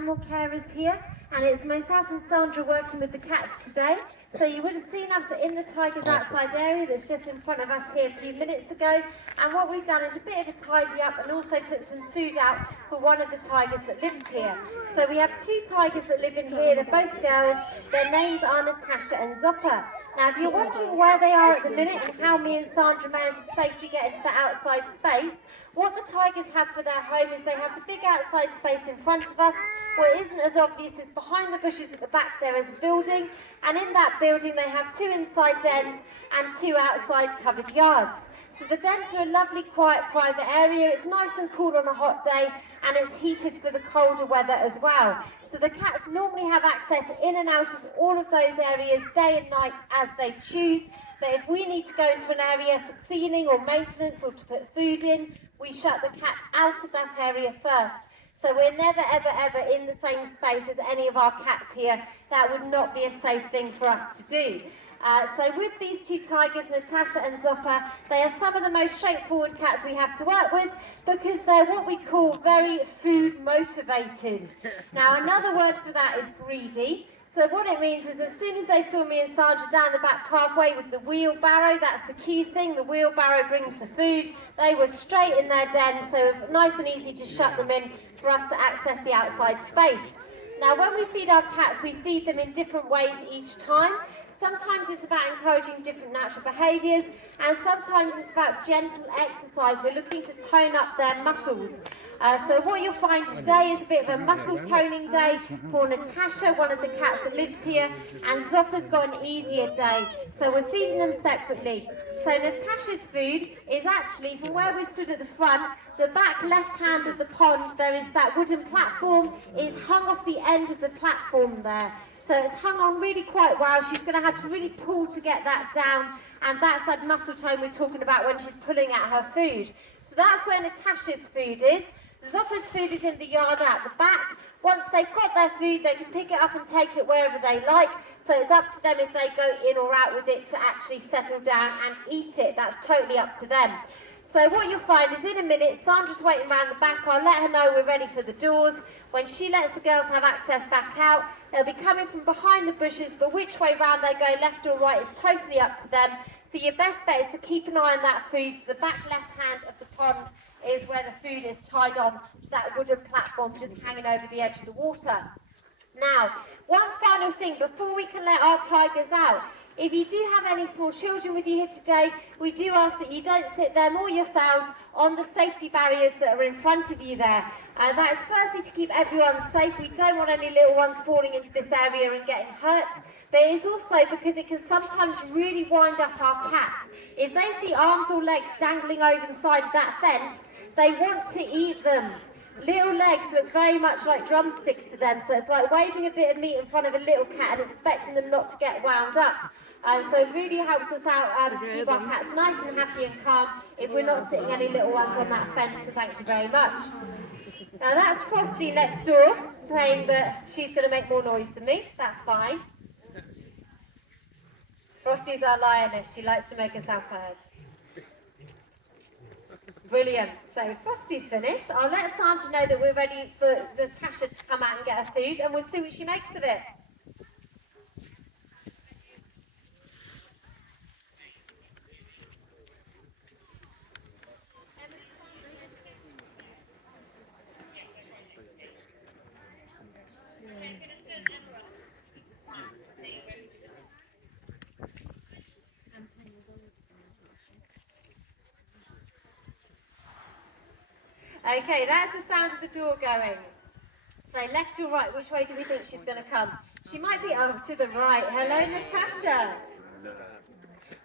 animal carers here, and it's myself and Sandra working with the cats today. So you would have seen us in the Tigers outside area that's just in front of us here a few minutes ago, and what we've done is a bit of a tidy up and also put some food out for one of the tigers that lives here. So we have two tigers that live in here, they're both girls, their names are Natasha and Zopper. Now if you're wondering where they are at the minute and how me and Sandra managed to safely get into the outside space, what the tigers have for their home is they have the big outside space in front of us. What isn't as obvious is behind the bushes at the back there is a building, and in that building they have two inside dens and two outside covered yards. So the dens are a lovely quiet private area, it's nice and cool on a hot day, and it's heated for the colder weather as well. So the cats normally have access in and out of all of those areas day and night as they choose. But if we need to go into an area for cleaning or maintenance or to put food in, we shut the cat out of that area first. So we're never, ever, ever in the same space as any of our cats here. That would not be a safe thing for us to do. So with these two tigers, Natasha and Zopper, they are some of the most straightforward cats we have to work with because they're what we call very food motivated. Now another word for that is greedy. So what it means is as soon as they saw me and Sandra down the back pathway with the wheelbarrow, that's the key thing, the wheelbarrow brings the food, they were straight in their den, so nice and easy to shut them in for us to access the outside space. Now when we feed our cats, we feed them in different ways each time. Sometimes it's about encouraging different natural behaviours, and sometimes it's about gentle exercise. We're looking to tone up their muscles. So what you'll find today is a bit of a muscle toning day for Natasha, one of the cats that lives here, and Zopper's got an easier day. So we're feeding them separately. So Natasha's food is actually, from where we stood at the front, the back left hand of the pond, there is that wooden platform, is hung off the end of the platform there. So it's hung on really quite well. She's going to have to really pull to get that down, and that's that muscle tone we're talking about when she's pulling at her food. So that's where Natasha's food is. Zopper's food is in the yard at the back. Once they've got their food, they can pick it up and take it wherever they like. So it's up to them if they go in or out with it to actually settle down and eat it. That's totally up to them. So what you'll find is in a minute, Sandra's waiting around the back. I'll let her know we're ready for the doors. When she lets the girls have access back out, they'll be coming from behind the bushes, but which way round they go, left or right, is totally up to them. So your best bet is to keep an eye on that food. So the back left hand of the pond is where the food is tied on to that wooden platform just hanging over the edge of the water. Now, one final thing before we can let our tigers out. If you do have any small children with you here today, we do ask that you don't sit them or yourselves on the safety barriers that are in front of you there. That is firstly to keep everyone safe. We don't want any little ones falling into this area and getting hurt. But it's also because it can sometimes really wind up our cats. If they see arms or legs dangling over the side of that fence, they want to eat them. Little legs look very much like drumsticks to them, so it's like waving a bit of meat in front of a little cat and expecting them not to get wound up. So it really helps us out to keep our cats nice and happy and calm if we're not sitting any little ones on that fence, so thank you very much. Now that's Frosty next door saying that she's going to make more noise than me, that's fine. Frosty's our lioness, she likes to make herself heard. Brilliant. So Frosty's finished. I'll let Sandra know that we're ready for Natasha to come out and get her food, and we'll see what she makes of it. Okay, that's the sound of the door going. So left or right, which way do we think she's going to come? She might be to the right. Hello, Natasha.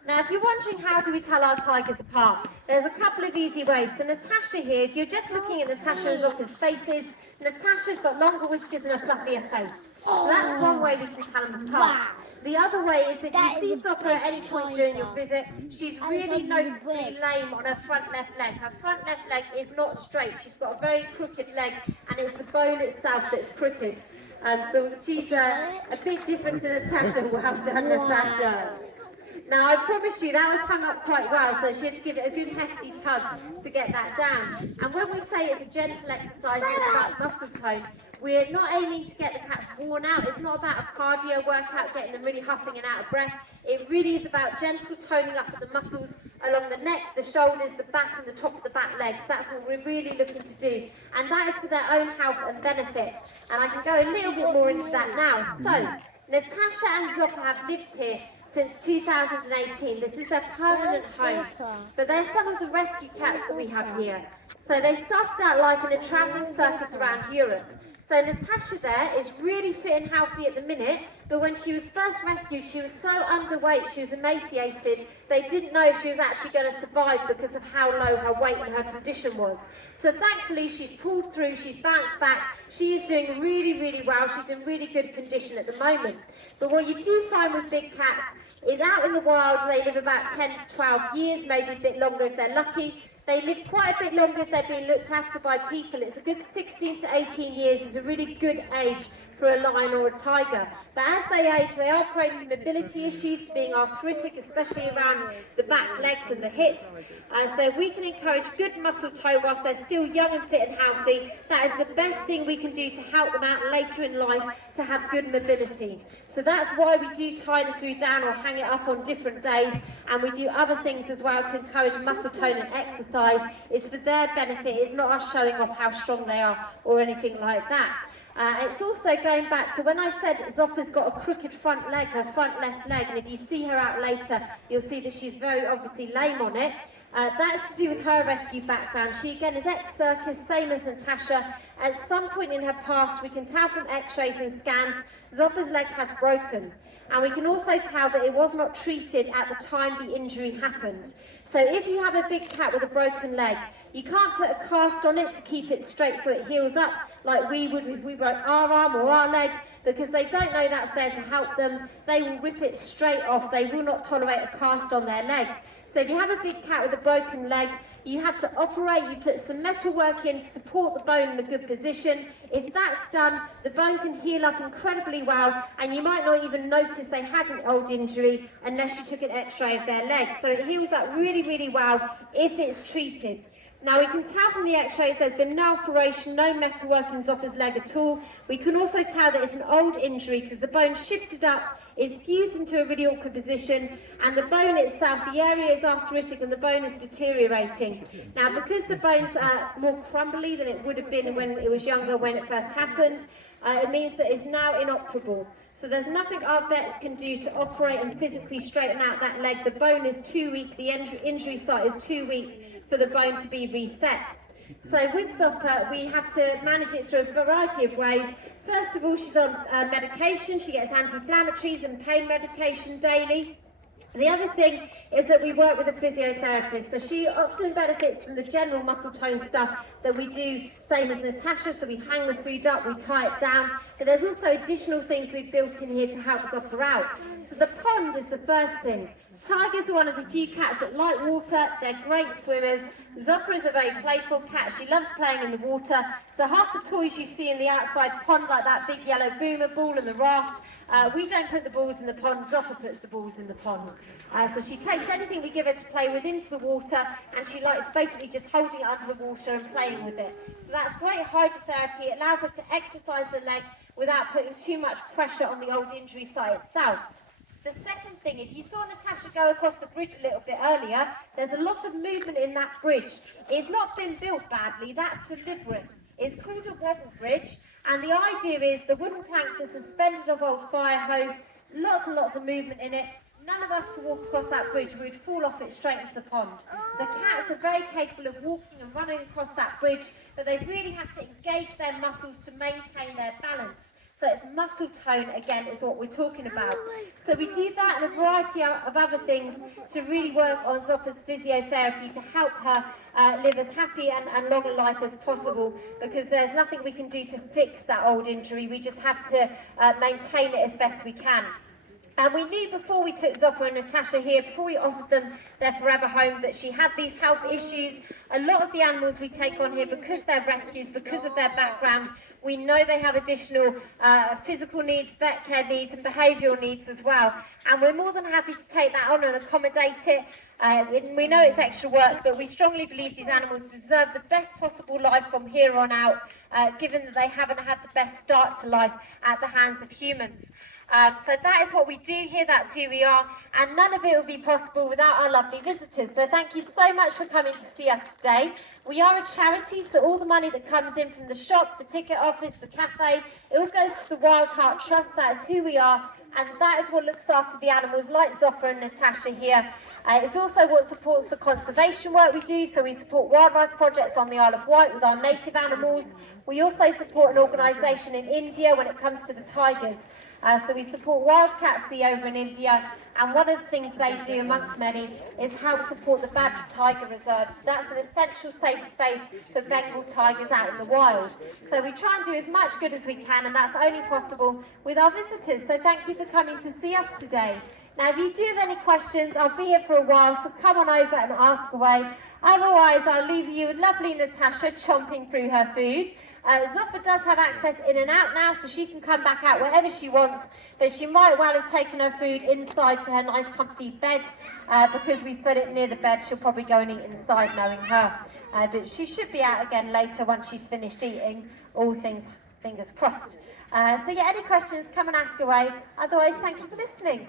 Now, if you're wondering how do we tell our tigers apart, there's a couple of easy ways. So Natasha here, if you're just looking at Natasha and Zopper's faces, Natasha's got longer whiskers and a fluffier face. So that's one way we can tell them apart. The other way is that you see Zopper at any point during your visit, she's really noticeably lame on her front left leg. Her front left leg is not straight. She's got a very crooked leg, and it's the bone itself that's crooked. So she's a bit different to Natasha. Well done, Natasha. Now, I promise you that was hung up quite well, so she had to give it a good hefty tug to get that down. And when we say it's a gentle exercise, it's about muscle tone. We're not aiming to get the cats worn out. It's not about a cardio workout, getting them really huffing and out of breath. It really is about gentle toning up of the muscles along the neck, the shoulders, the back and the top of the back legs. That's what we're really looking to do. And that is for their own health and benefit. And I can go a little bit more into that now. So, Natasha and Zoppa have lived here since 2018. This is their permanent home. But they're some of the rescue cats that we have here. So they started out life in a travelling circus around Europe. So Natasha there is really fit and healthy at the minute, but when she was first rescued, she was so underweight, she was emaciated, they didn't know if she was actually going to survive because of how low her weight and her condition was. So thankfully she's pulled through, she's bounced back, she is doing really, really well, she's in really good condition at the moment. But what you do find with big cats is out in the wild, they live about 10 to 12 years, maybe a bit longer if they're lucky. They live quite a bit longer if they're being looked after by people. It's a good 16 to 18 years. It's a really good age for a lion or a tiger. But as they age, they are prone to mobility issues, being arthritic, especially around the back legs and the hips. So we can encourage good muscle tone whilst they're still young and fit and healthy. That is the best thing we can do to help them out later in life to have good mobility. So that's why we do tie the food down or hang it up on different days, and we do other things as well to encourage muscle tone and exercise. It's for their benefit, it's not us showing off how strong they are or anything like that. It's also going back to when I said Zoppa's got a crooked front leg, her front left leg, and if you see her out later, you'll see that she's very obviously lame on it. That's to do with her rescue background. She again is ex-circus, same as Natasha. At some point in her past, we can tell from x-rays and scans, Zoppa's leg has broken. And we can also tell that it was not treated at the time the injury happened. So if you have a big cat with a broken leg, you can't put a cast on it to keep it straight so it heals up like we would if we broke our arm or our leg, because they don't know that's there to help them. They will rip it straight off. They will not tolerate a cast on their leg. So if you have a big cat with a broken leg, you have to operate, you put some metal work in to support the bone in a good position. If that's done, the bone can heal up incredibly well, and you might not even notice they had an old injury unless you took an x-ray of their leg. So it heals up really, really well if it's treated. Now we can tell from the x-rays there's been no operation, no metal work in Zoppa's leg at all. We can also tell that it's an old injury because the bone shifted up, it's fused into a really awkward position, and the bone itself, the area is arthritic and the bone is deteriorating. Now because the bone's more crumbly than it would have been when it was younger, when it first happened, it means that it's now inoperable. So there's nothing our vets can do to operate and physically straighten out that leg. The bone is too weak, the injury site is too weak for the bone to be reset. So with Zoppa, we have to manage it through a variety of ways. First of all, she's on medication. She gets anti-inflammatories and pain medication daily. The other thing is that we work with a physiotherapist, so she often benefits from the general muscle tone stuff that we do, same as Natasha, so we hang the food up, we tie it down, but there's also additional things we've built in here to help Zoppa out. So the pond is the first thing. Tigers are one of the few cats that like water, they're great swimmers. Zoppa is a very playful cat, she loves playing in the water, so half the toys you see in the outside pond, like that big yellow boomer ball and the raft, we don't put the balls in the pond, Zoppa puts the balls in the pond. So she takes anything we give her to play with into the water, and she likes basically just holding it under the water and playing with it. So that's great hydrotherapy, it allows her to exercise the leg without putting too much pressure on the old injury site itself. The second thing, if you saw Natasha go across the bridge a little bit earlier, there's a lot of movement in that bridge. It's not been built badly, that's deliberate. It's called a wobble bridge, and the idea is the wooden planks are suspended off old fire hose, lots and lots of movement in it. None of us could walk across that bridge, we'd fall off it straight into the pond. The cats are very capable of walking and running across that bridge, but they really have to engage their muscles to maintain their balance. So it's muscle tone, again, is what we're talking about. So we do that and a variety of other things to really work on Zoppa's physiotherapy to help her live as happy and long a life as possible, because there's nothing we can do to fix that old injury. We just have to maintain it as best we can. And we knew before we took Zoppa and Natasha here, before we offered them their forever home, that she had these health issues. A lot of the animals we take on here, because they're rescues, because of their background, We know they have additional physical needs, vet care needs and behavioural needs as well. And we're more than happy to take that on and accommodate it. We know it's extra work, but we strongly believe these animals deserve the best possible life from here on out, given that they haven't had the best start to life at the hands of humans. So that is what we do here, that's who we are, and none of it would be possible without our lovely visitors. So thank you so much for coming to see us today. We are a charity, so all the money that comes in from the shop, the ticket office, the cafe, it all goes to the Wildheart Trust. That is who we are, and that is what looks after the animals like Zopper and Natasha here. It's also what supports the conservation work we do, so we support wildlife projects on the Isle of Wight with our native animals. We also support an organisation in India when it comes to the tigers. So we support Wildcats over in India, and one of the things they do, amongst many, is help support the Badger Tiger Reserve. So that's an essential safe space for Bengal tigers out in the wild. So we try and do as much good as we can, and that's only possible with our visitors. So thank you for coming to see us today. Now, if you do have any questions, I'll be here for a while, so come on over and ask away. Otherwise, I'll leave you with lovely Natasha chomping through her food. Zopper does have access in and out now, so she can come back out wherever she wants, but she might well have taken her food inside to her nice comfy bed, because we put it near the bed. She'll probably go and eat inside, knowing her. But she should be out again later once she's finished eating, all things fingers crossed. So yeah, any questions, come and ask away. Otherwise, thank you for listening.